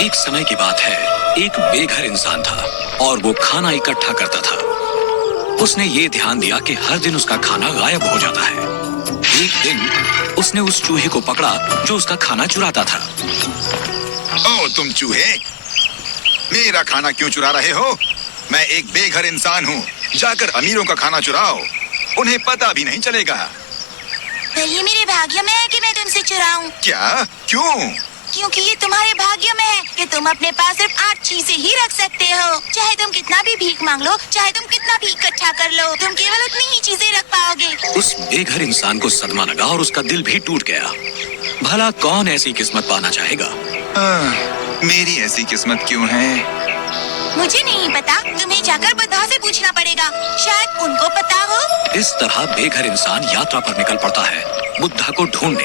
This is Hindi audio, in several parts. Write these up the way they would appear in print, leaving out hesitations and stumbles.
एक समय की बात है, एक बेघर इंसान था और वो खाना इकट्ठा करता था। उसने ये ध्यान दिया कि हर दिन उसका खाना गायब हो जाता है। एक दिन उसने उस चूहे को पकड़ा जो उसका खाना चुराता था। ओ तुम चूहे, मेरा खाना क्यों चुरा रहे हो? मैं एक बेघर इंसान हूँ। जाकर अमीरों का खाना चुराओ, उन्हें पता भी नहीं चलेगा। पर ये मेरे भाग्य में है कि मैं तुमसे चुराऊं। क्या? क्यों? क्योंकि ये तुम्हारे भाग्य में है कि तुम अपने पास सिर्फ 8 चीजें ही रख सकते हो। चाहे तुम कितना भी भीख मांग लो, चाहे तुम कितना भी इकट्ठा कर लो, तुम केवल उतनी ही चीजें रख पाओगे। उस बेघर इंसान को सदमा लगा और उसका दिल भी टूट गया। भला कौन ऐसी किस्मत पाना चाहेगा? मेरी ऐसी किस्मत क्यों है? मुझे नहीं पता, तुम्हें जाकर बुद्धा से पूछना पड़ेगा, शायद उनको पता हो। इस तरह बेघर इंसान यात्रा पर निकल पड़ता है बुद्धा को ढूंढने।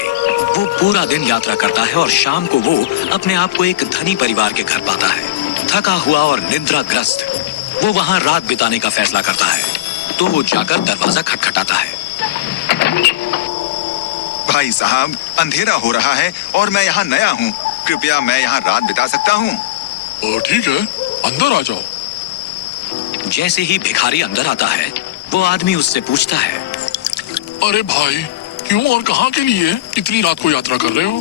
वो पूरा दिन यात्रा करता है और शाम को वो अपने आप को एक धनी परिवार के घर पाता है। थका हुआ और निद्राग्रस्त वो वहाँ रात बिताने का फैसला करता है। तो वो जाकर दरवाजा खटखटाता है। भाई साहब, अंधेरा हो रहा है और मैं यहाँ नया हूँ। कृपया मैं यहाँ रात बिता सकता हूँ? ठीक है, अंदर आ जाओ। जैसे ही भिखारी अंदर आता है, वो आदमी उससे पूछता है, अरे भाई, क्यों और कहाँ के लिए इतनी रात को यात्रा कर रहे हो?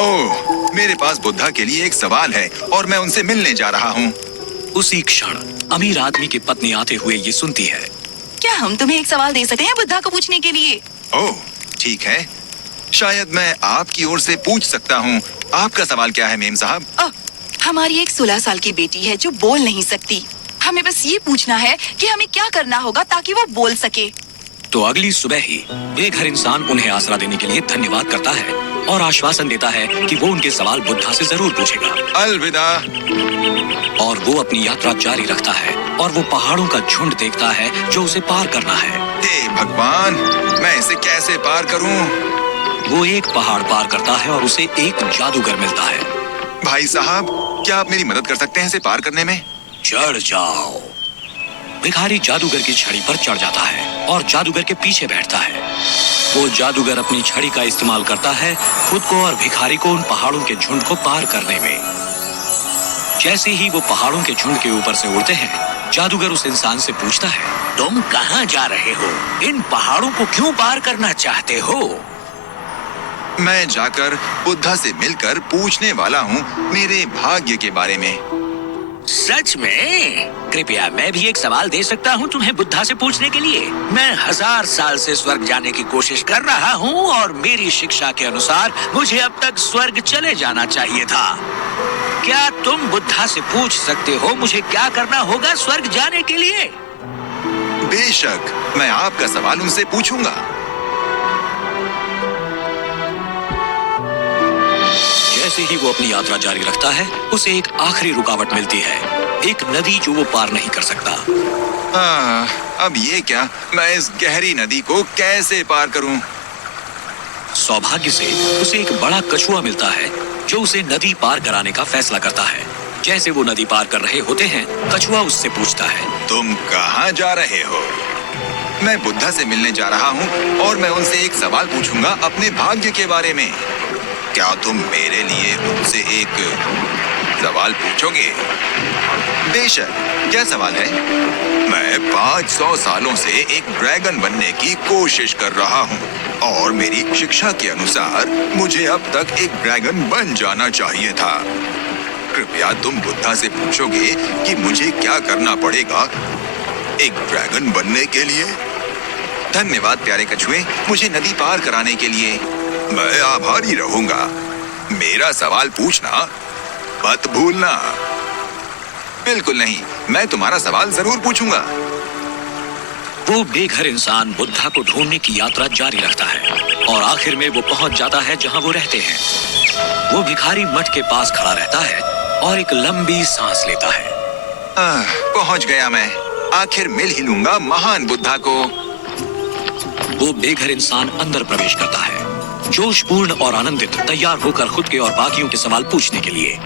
ओह, मेरे पास बुद्धा के लिए एक सवाल है और मैं उनसे मिलने जा रहा हूँ। उसी क्षण अमीर आदमी की पत्नी आते हुए ये सुनती है, क्या हम तुम्हें एक सवाल दे सकते हैं बुद्धा को पूछने के लिए? ओह, ठीक है। शायद मैं आपकी ओर से पूछ सकता हूँ। आपका सवाल क्या है मेम साहब? हमारी एक 16 साल की बेटी है जो बोल नहीं सकती। हमें बस ये पूछना है कि हमें क्या करना होगा ताकि वो बोल सके। तो अगली सुबह ही बेघर इंसान उन्हें आसरा देने के लिए धन्यवाद करता है और आश्वासन देता है कि वो उनके सवाल बुद्धा से जरूर पूछेगा। अलविदा। और वो अपनी यात्रा जारी रखता है और वो पहाड़ों का झुंड देखता है जो उसे पार करना है। हे भगवान, मैं इसे कैसे पार करूं? वो एक पहाड़ पार करता है और उसे एक जादूगर मिलता है। भाई साहब, क्या आप मेरी मदद कर सकते हैं इसे पार करने में? चढ़ जाओ। भिखारी जादूगर की छड़ी पर चढ़ जाता है और जादूगर के पीछे बैठता है। वो जादूगर अपनी छड़ी का इस्तेमाल करता है खुद को और भिखारी को उन पहाड़ों के झुंड को पार करने में। जैसे ही वो पहाड़ों के झुंड के ऊपर से उड़ते हैं, जादूगर उस इंसान से पूछता है, तुम कहाँ जा रहे हो? इन पहाड़ों को क्यों पार करना चाहते हो? मैं जाकर बुद्धा से मिलकर पूछने वाला हूँ मेरे भाग्य के बारे में। सच में? कृपया मैं भी एक सवाल दे सकता हूँ तुम्हें बुद्धा से पूछने के लिए? मैं 1000 साल से स्वर्ग जाने की कोशिश कर रहा हूँ और मेरी शिक्षा के अनुसार मुझे अब तक स्वर्ग चले जाना चाहिए था। क्या तुम बुद्धा से पूछ सकते हो मुझे क्या करना होगा स्वर्ग जाने के लिए? बेशक, मैं आपका सवाल उनसे पूछूंगा। जैसे ही वो अपनी यात्रा जारी रखता है, उसे एक आखिरी रुकावट मिलती है, एक नदी जो वो पार नहीं कर सकता। अब ये क्या? मैं इस गहरी नदी को कैसे पार करूं? सौभाग्य से उसे एक बड़ा कछुआ मिलता है जो उसे नदी पार कराने का फैसला करता है। जैसे वो नदी पार कर रहे होते हैं, कछुआ उससे पूछता है, तुम कहाँ जा रहे हो? मैं बुद्धा से मिलने जा रहा हूँ और मैं उनसे एक सवाल पूछूंगा अपने भाग्य के बारे में। क्या तुम मेरे लिए उनसे एक सवाल पूछोगे? बेशक, क्या सवाल है? मैं 500 सालों से एक ड्रैगन बनने की कोशिश कर रहा हूँ और मेरी शिक्षा के अनुसार मुझे अब तक एक ड्रैगन बन जाना चाहिए था। कृपया तुम बुद्धा से पूछोगे कि मुझे क्या करना पड़ेगा एक ड्रैगन बनने के लिए। धन्यवाद प्यारे कछुए, मुझे नदी पार कराने के लिए। मैं आभारी रहूंगा। मेरा सवाल पूछना मत भूलना। बिल्कुल नहीं, मैं तुम्हारा सवाल जरूर पूछूंगा। वो बेघर इंसान बुद्धा को ढूंढने की यात्रा जारी रखता है और आखिर में वो पहुंच जाता है जहां वो रहते हैं। वो भिखारी मठ के पास खड़ा रहता है और एक लंबी सांस लेता है। पहुंच गया मैं। आखिर मिल ही लूंगा महान बुद्धा को। वो बेघर इंसान अंदर प्रवेश करता है, जोशपूर्ण और आनंदित, तैयार होकर खुद के और बाकियों के सवाल पूछने के लिए।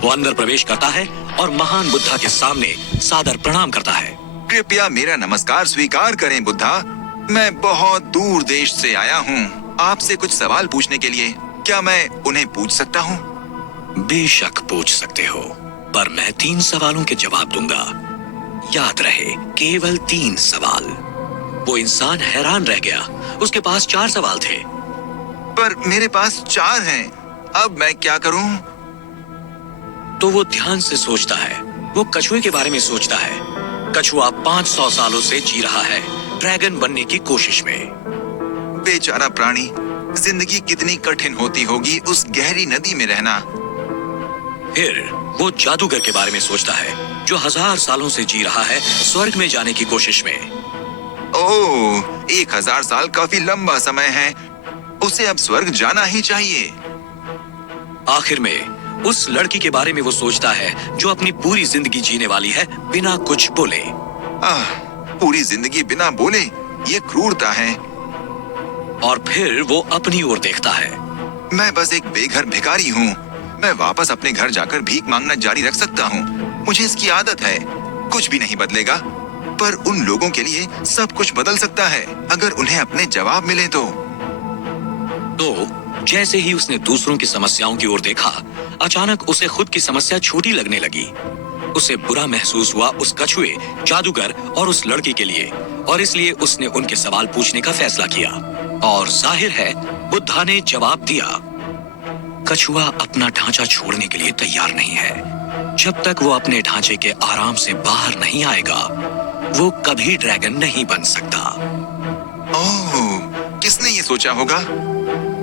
वो अंदर प्रवेश करता है और महान बुद्धा के सामने सादर प्रणाम करता है। कृपया मेरा नमस्कार स्वीकार करें बुद्धा। मैं बहुत दूर देश से आया हूँ आपसे कुछ सवाल पूछने के लिए। क्या मैं उन्हें पूछ सकता हूँ? बेशक पूछ सकते हो, पर मैं 3 सवालों के जवाब दूंगा। याद रहे, केवल 3 सवाल। वो इंसान हैरान रह गया। उसके पास 4 सवाल थे। पर मेरे पास 4 हैं। अब मैं क्या करूं? तो वो ध्यान से सोचता है। वो कछुए के बारे में सोचता है। कछुआ 500 सालों से जी रहा है, ड्रैगन बनने की कोशिश में। बेचारा प्राणी, जिंदगी कितनी कठिन होती होगी उस गहरी नदी में रहना। फिर वो जादूगर के बारे में सोचता है, जो 1000 सालों से जी रहा है स्वर्ग में जाने की कोशिश में। ओह, 1000 साल काफी लंबा समय है। उसे अब स्वर्ग जाना ही चाहिए। आखिर में उस लड़की के बारे में वो सोचता है, जो अपनी पूरी जिंदगी जीने वाली है बिना कुछ बोले। पूरी जिंदगी बिना बोले, ये क्रूरता है। और फिर वो अपनी ओर देखता है। मैं बस एक बेघर भिखारी हूँ। मैं वापस अपने घर जाकर भीख मांगना जारी रख सकता हूँ। मुझे इसकी आदत है। कुछ भी नहीं बदलेगा, पर उन लोगों के लिए सब कुछ बदल सकता है, अगर उन्हें अपने जवाब मिले तो जैसे ही उसने दूसरों की समस्याओं की ओर देखा, अचानक उसे खुद की समस्या छोटी लगने लगी। उसे बुरा महसूस हुआ उस कछुए, जादूगर और उस लड़की के लिए, और इसलिए उसने उनके सवाल पूछने का फैसला किया। और जाहिर है, बुद्धा ने जवाब दिया। कछुआ अपना ढांचा छोड़ने के लिए तैयार नहीं है। जब तक वो अपने ढांचे के आराम से बाहर नहीं आएगा, वो कभी ड्रैगन नहीं बन सकता। ओह, किसने ये सोचा होगा?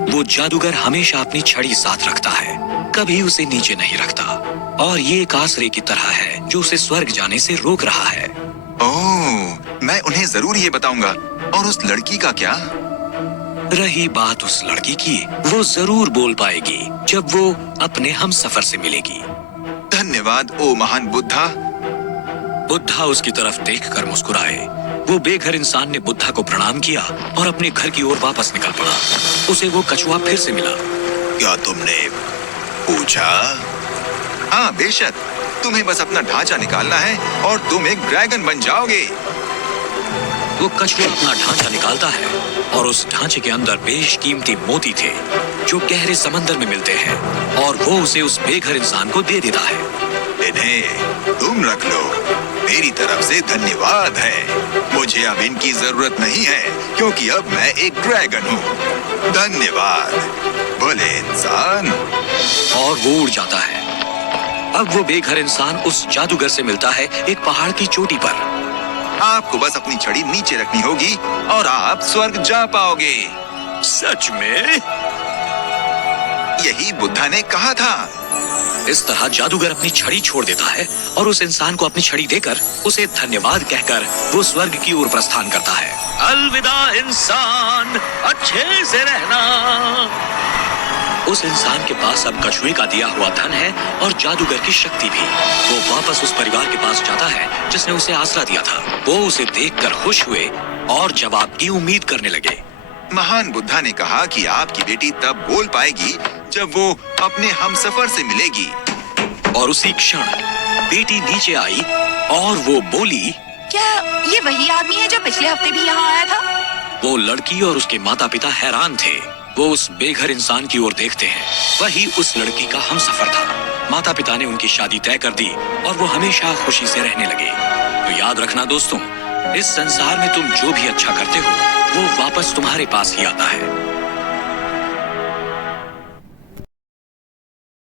वो जादूगर हमेशा अपनी छड़ी साथ रखता है, कभी उसे नीचे नहीं रखता, और ये एक आसरे की तरह है जो उसे स्वर्ग जाने से रोक रहा है। ओह, मैं उन्हें जरूर ये बताऊंगा। और उस लड़की का क्या? रही बात उस लड़की की, वो जरूर बोल पाएगी जब वो अपने हमसफर से मिलेगी। धन्यवाद ओ महान बुद्धा। बुद्धा उसकी तरफ देखकर मुस्कुराए। वो बेघर इंसान ने बुद्धा को प्रणाम किया और अपने घर की ओर वापस निकल पड़ा। उसे वो कछुआ फिर से मिला। क्या तुमने पूछा? हाँ बेशक, तुम्हें बस अपना ढांचा निकालना है और तुम एक ड्रैगन बन जाओगे। वो कछुआ अपना ढांचा निकालता है और उस ढांचे के अंदर बेशकीमती मोती थे, जो गहरे समंदर में मिलते हैं, और वो उसे उस बेघर इंसान को दे देता है। इन्हें तुम रख लो। मेरी तरफ से धन्यवाद है। मुझे अब इनकी जरूरत नहीं है, क्योंकि अब मैं एक ड्रैगन हूँ। धन्यवाद भले इंसान। और वो उड़ जाता है। अब वो बेघर इंसान उस जादूगर से मिलता है एक पहाड़ की चोटी पर। आपको बस अपनी छड़ी नीचे रखनी होगी और आप स्वर्ग जा पाओगे। सच में? यही बुद्धा ने कहा था। इस तरह जादूगर अपनी छड़ी छोड़ देता है और उस इंसान को अपनी छड़ी देकर उसे धन्यवाद कहकर वो स्वर्ग की ओर प्रस्थान करता है। अलविदा इंसान, अच्छे से रहना। उस इंसान के पास अब कछुए का दिया हुआ धन है और जादूगर की शक्ति भी। वो वापस उस परिवार के पास जाता है जिसने उसे आसरा दिया था। वो उसे देखकर खुश हुए और जवाब की उम्मीद करने लगे। महान बुद्धा ने कहा कि आपकी बेटी तब बोल पाएगी जब वो अपने हमसफर से मिलेगी। और उसी क्षण बेटी नीचे आई और वो बोली, क्या ये वही आदमी है जो पिछले हफ्ते भी यहाँ आया था? वो लड़की और उसके माता पिता हैरान थे। वो उस बेघर इंसान की ओर देखते हैं। वही उस लड़की का हमसफर था। माता पिता ने उनकी शादी तय कर दी और वो हमेशा खुशी से रहने लगे। तो याद रखना दोस्तों, इस संसार में तुम जो भी अच्छा करते हो, वो वापस तुम्हारे पास ही आता है।